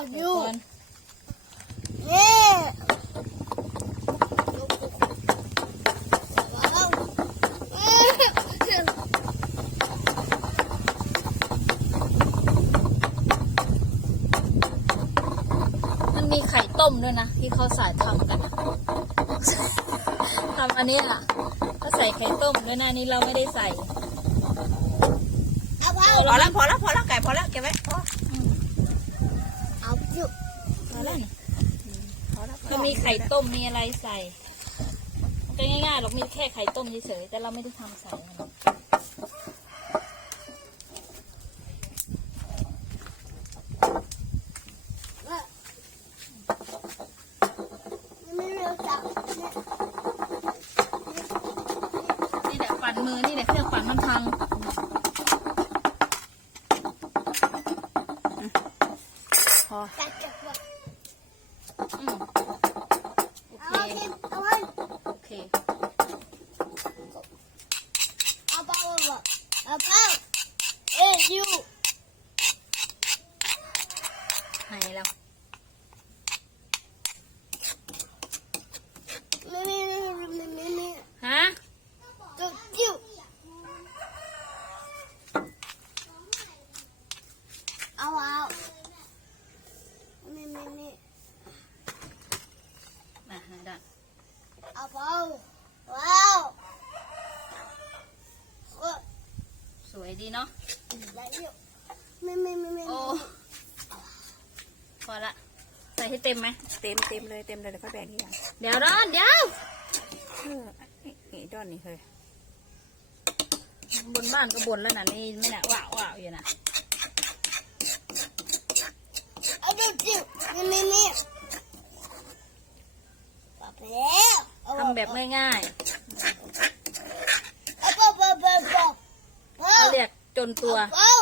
อกอยู่นี่มันมีไข่ต้มด้วยนะ ที่เขาสายทำกันทำอันนี้ล่ะเขาใส่ไข่ต้มด้วยนะนี่เราไม่ได้ใส่ พอแล้วพอแล้วพอแล้วไก่พอแล้วเก็บไว้พอ เอาจุบพอแล้วนี่พอแล้วพอก็มีไข่ต้มมีอะไรใส่มันก็ง่ายๆหรอกมีแค่ไข่ต้มเฉยๆแต่เราไม่ได้ทำใส่มันหรอกไม่เร็วจังเนี่ยนี่แหละปั่นมือนี่แหละเครื่องปั่นมันพัง พอ จัดจับว่ะ อืมโอ เอา เค ทิมเอาไว้ โอเค เอาเบาเอาเอาเบาเอ้ยยู ให้แล้ว นี่นี่นี่นี่นี่ ฮะ จุบจิ้วเอาเอานี่นี่นี่ มาให้ได้ เอาเบาว้าวโอ้ย สวย ดีเนาะได้ยูไม่ไม่ไม่ไม่โอ้พอละ ใส่ให้เต็มไหม เต็มเต็มเลยเต็มเลยเดี๋ยวค่อยแบ่งที่หลังเดี๋ยวร้อนเดี๋ยวเออนี่นี่ด้อนนี่เลยบนบ้านก็บ่นแล้วนะนี่ไม่น่ะว้าวว้าวอยู่นะเอาจุบจิ้วนี่นี่นี่ปรับแล้วเอาทำแบบง่ายเอาเบาเบาเบาเบา ๆ เบา เขาเรียกจ นตัวเบา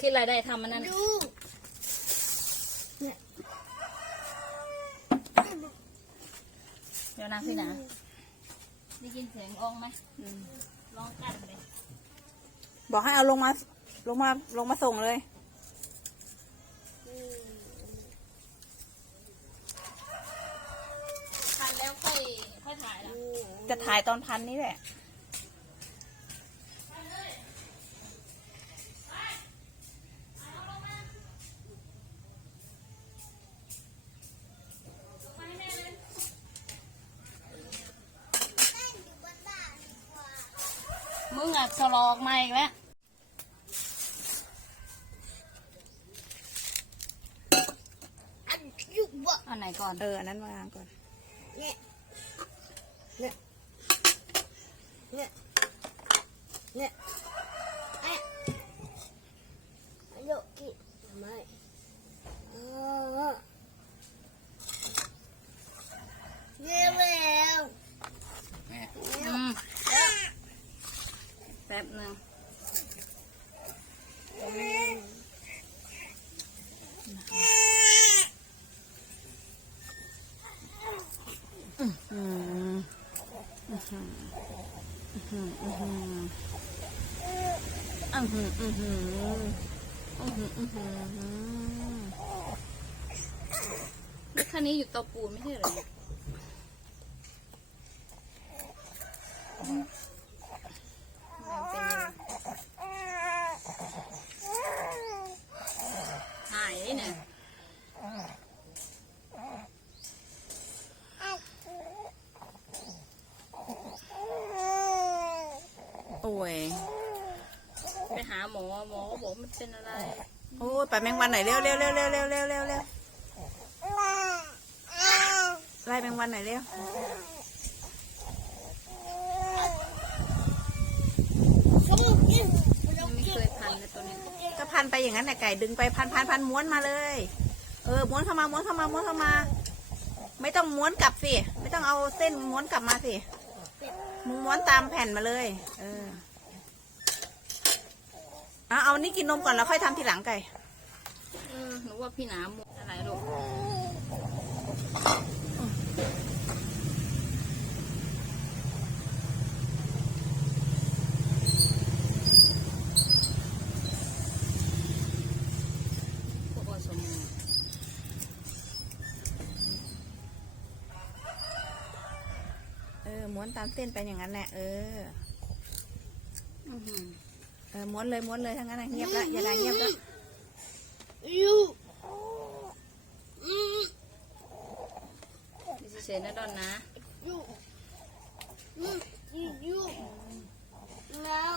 คิดอะไรได้ทำมันนั้นดูเดี๋ยวนะพี่นะได้ยินเสียงอองไหมอืมร้องกันเลยบอกให้เอาลงมา ลงมา ลงมาส่งเลยทันแล้วค่อย ค่อยถ่ายนะจะถ่ายตอนพันนี่แหละ มึงอะสลอกมาอีกแล้วอันยุบวะอันไหนก่อน เออ อันนั้นวางก่อน เนี่ย เนี่ย เนี่ย เนี่ยเอ๊ะโยกิทำไมเออเยี่ยมแล้ว อืมแป๊บหนึง อืมอืมอืมอืมอืม อือหืออือหืออือหืออือหือคันนี้อยู่เตาปูนไม่ใช่เหรอมันเป็นหายเนี่ย โอ้ยไปหาหมอหมอก็บอกมันเป็นอะไร โอ้ยไปแมงวันหน่อยเร็วเร็วเร็วเร็วเร็วเร็วเร็วเร็วไล่แมงวันหน่อยเร็วสมุดกินไม่เคยพันเลยตัวนี้ก็พันไปอย่างนั้นแหละไก่ดึงไปพันพันพันม้วนมาเลย เออม้วนเข้ามาม้วนเข้ามาม้วนเข้ามา ไม่ต้องม้วนกลับสิ ไม่ต้องเอาเส้นม้วนกลับมาสิ มึงม้วนตามแผ่นมาเลย เออเอาเอานี่กินนมก่อนแล้วค่อยทำทีหลังไก่ เออหนูว่าพี่หนาหมดอะไรลูกพวกอสม เออ ม้วนตามเส้นไปอย่างนั้นแหละ เอออื้อหือเออม้วนเลยม้วนเลยทั้งนั้นนะเงียบละอย่าได้เงียบละยูอืมฉยๆนะดอนนะยูอืมยูแล้ว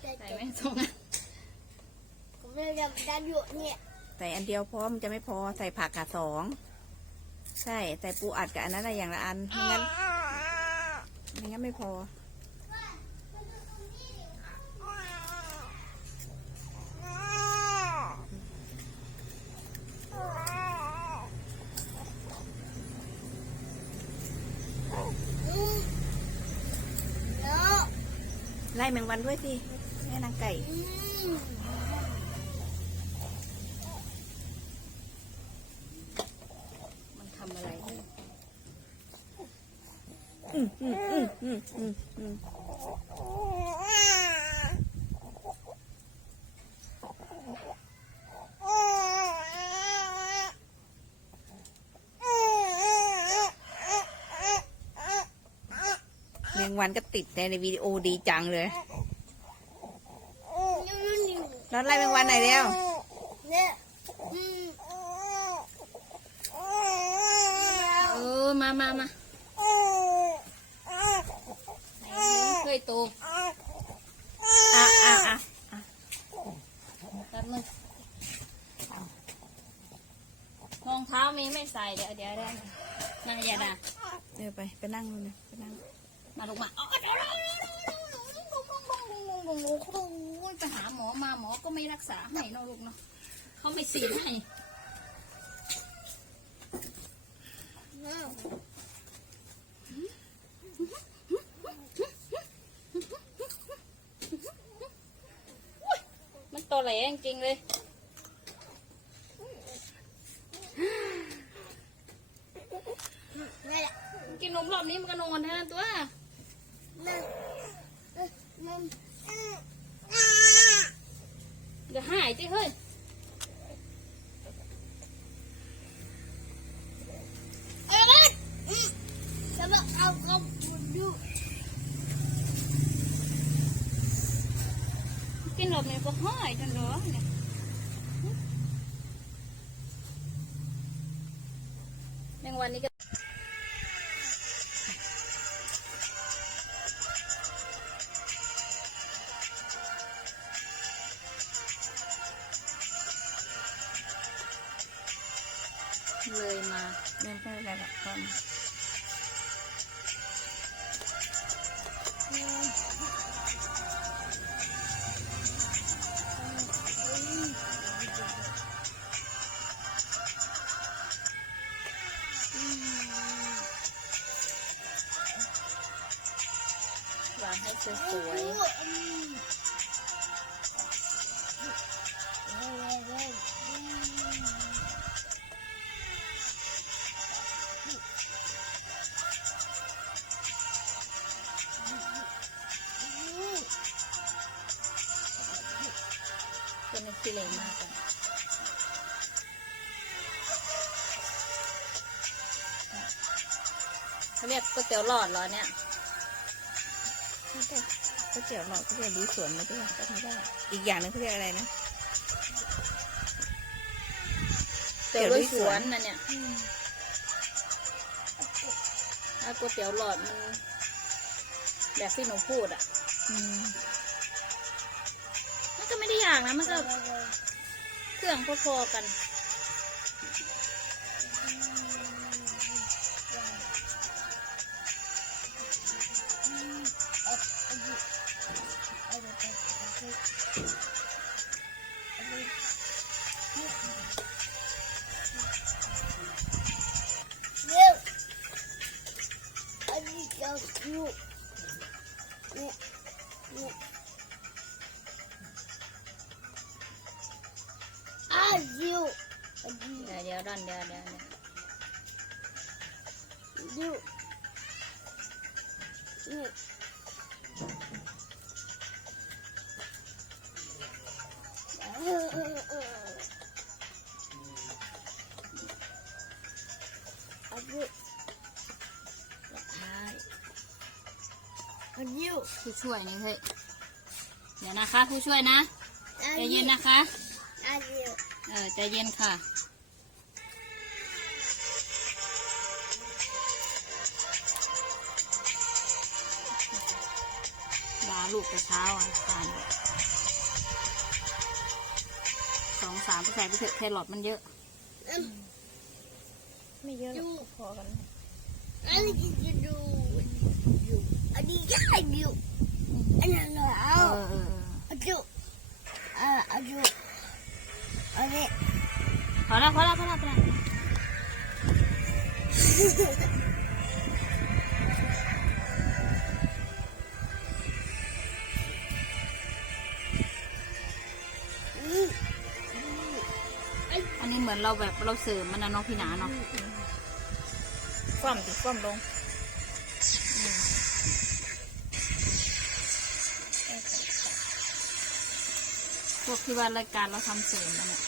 ใส่ไหมสองอันผมเลยจะดันอยู่เนี่ย ใส่อันเดียวพอมันจะไม่พอใส่ผักกะสอง ใช่ใส่ปูอัดกับอันนั้นอะไรอย่างละอันไม่งั้นไม่งั้นไม่พอ ไล่แมงวันด้วยสิแม่นางไก่ อืม มันทำอะไรเนี่ย อืมอืม อืมอืมอืมอืมแมงวันก็ติดในวิดีโอดีจังเลยยูยูยูร้อนไล่แมงวันหน่อยเร็วเนี่ยอืมเออมามามา เคยโตอะอะอะแป๊บนึงรองเท้ามีไม่ใส่เดี๋ยวเดี๋ยวเดี๋ยวนั่งอย่าด่าเดี๋ยวไปไปนั่งนู่นเลยไปนั่งมาลูกมาอ๋อเดี๋ยวไปหาหมอมาหมอก็ไม่รักษาให้เนอะลูกเนาะเขาไม่สีดให้ มันตัวแหล จริงเลย นี่แหละกินนมรอบนี้มันก็นอนแทนตัวนั่นนั่นเดี๋ยวหายจิเฮ้ยเอ้ยจะมาเอา กินลมเนี่ยก็ห้อยจนเหลือเนี่ยแมงวันนี้ก็ ๆเป็นสิเลมากกันเขาเรียกก๋วยเตี๋ยวหลอดเหรอเนี่ยก็เจียวหลอดก็เรียกลุยสวนมาด้วยก็ทำได้อีกอย่างหนึงเขาเรียกอะไรนะเตี๋ยวลุยสวนนะเนี่ยถ้าก๋วยเตี๋ยวหลอดมันแบบที่หนูพูดอะอืมมันก็ ไม่ได้อย่างนะมันก็เครื่องพอๆกัน ออเออเอออันนี้อันนี้ผู้ช่วยนี่เฮ้ยเดี๋ยวนะคะ ผู้ช่วยนะใจเย็นนะคะอันนี้เออใจเย็นค่ะลาลูกแต่เช้าอะทาน องสามไปใส่ไปเถอะแครอทมันเยอะไม่เยอะหรอกพอกันอันนี้จะดูอันนี้ก็ดูอันนั้นเหรอเอเอาอเออเอออันดูอ่าอันดูอันนี้พอแล้วพอแล้วพอแล้วพอแล้ว อันนี้เหมือนเราแบบเราเสริมมันนะเน้องพี่หนาเนาะคว่ำติคว่ำลงอืมพวกที่ว่ารายการเราทำเสริมนั่นแหละ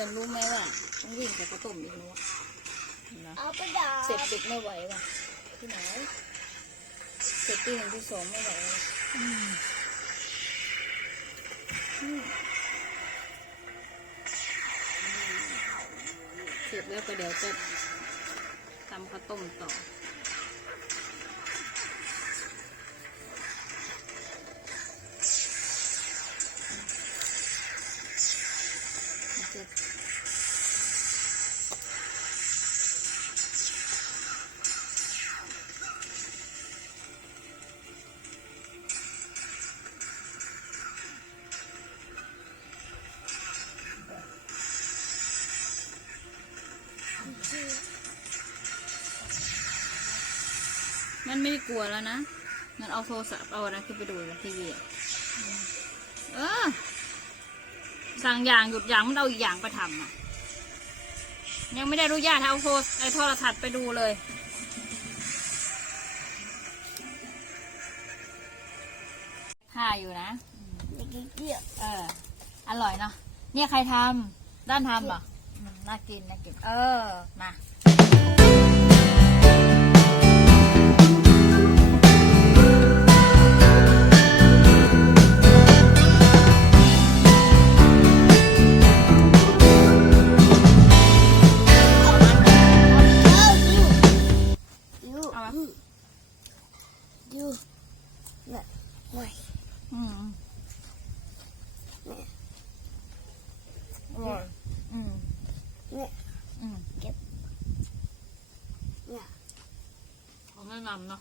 กันรู้ไหมว่าต้องวิ่งไปกระตุ่มอีกนู้นนะเอาไปด่าเสร็จดึกไม่ไหวว่ะที่ไหนเสร็จตีหนึ่งที่สองไม่ไหวเลยอืมเสร็จแล้วก็เดี๋ยวจะทำข้าวต้มต่อ กลัวแล้วนะมันเอาโทรศัพท์เอาอะไรขึ้นไปดูในทีวีอะเออ สั่งอย่างหยุดอย่างมันเอาอีกอย่างไปทำอะ ยังไม่ได้อนุญาตให้เอาโทรไอ้โทรทัศน์ไปดูเลยค่าอยู่นะเด็กเกี่ยวเออ อร่อยเนาะเนี่ยใครทำด้านทำเหรออืมน่ากินน่ากินเออ มาเอา อืม เก็บเนี่ย เขาแนะนำเนาะ